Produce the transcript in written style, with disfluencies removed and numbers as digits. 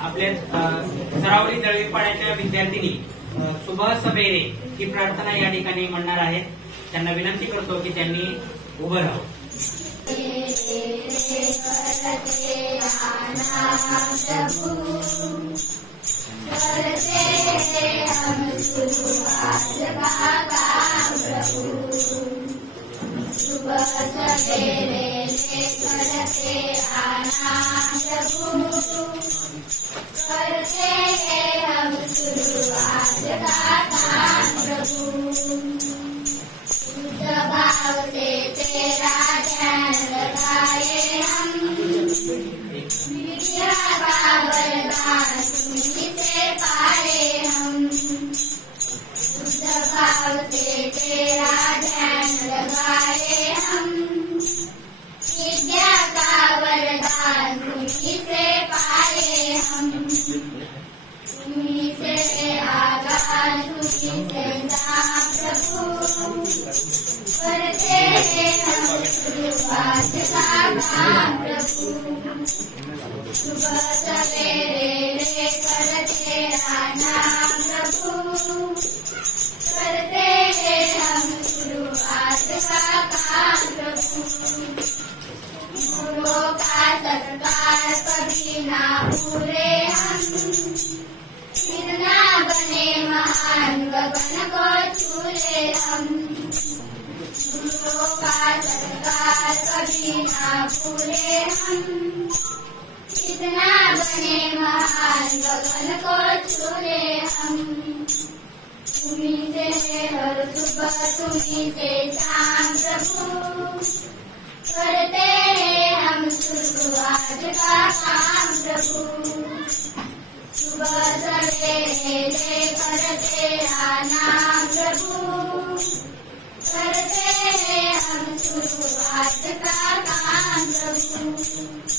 आपल्या सरावली दळवीपाड्याच्या विद्यार्थिनी सुबह सवेरे ही प्रार्थना या ठिकाणी म्हणणार आहेत. त्यांना विनंती करतो की त्यांनी उभं राहावं. सुबह सवेरे करते आना प्रभु, करते हैं हम शुरुआत का काम प्रभु. शुद्ध भाव से तेरा ध्यान लगाए हम, विद्या का वरदान तुम्हीं से पाए हम. शुद्ध भाव से तेरा ध्यान लगाए हम, विद्या का वरदान तुम्हीं से पाए हम. तुम्हीं से आगाज तुम्हीं से दाम प्रभु, करते हैं हम शुरुआत का काम प्रभु. सुबह सवेरे करते आना प्रभु, करते हैं हम शुरुआत का काम प्रभु. गुरुओं का सत्कार कभी ना पूरे हम, फिर ना बने महान गगन को छूले हम. गुरुओं का सत्कार कभी ना पूरे हम, इतना बने महान गगन को छूले हम. तुम्हीं से हर सुबह तुम्हीं से शाम प्रभु, करते हैं हम शुरुआत का काम प्रभु. सुबह सवेरे करते आना प्रभु, करते हैं हम शुरुआत का काम प्रभु.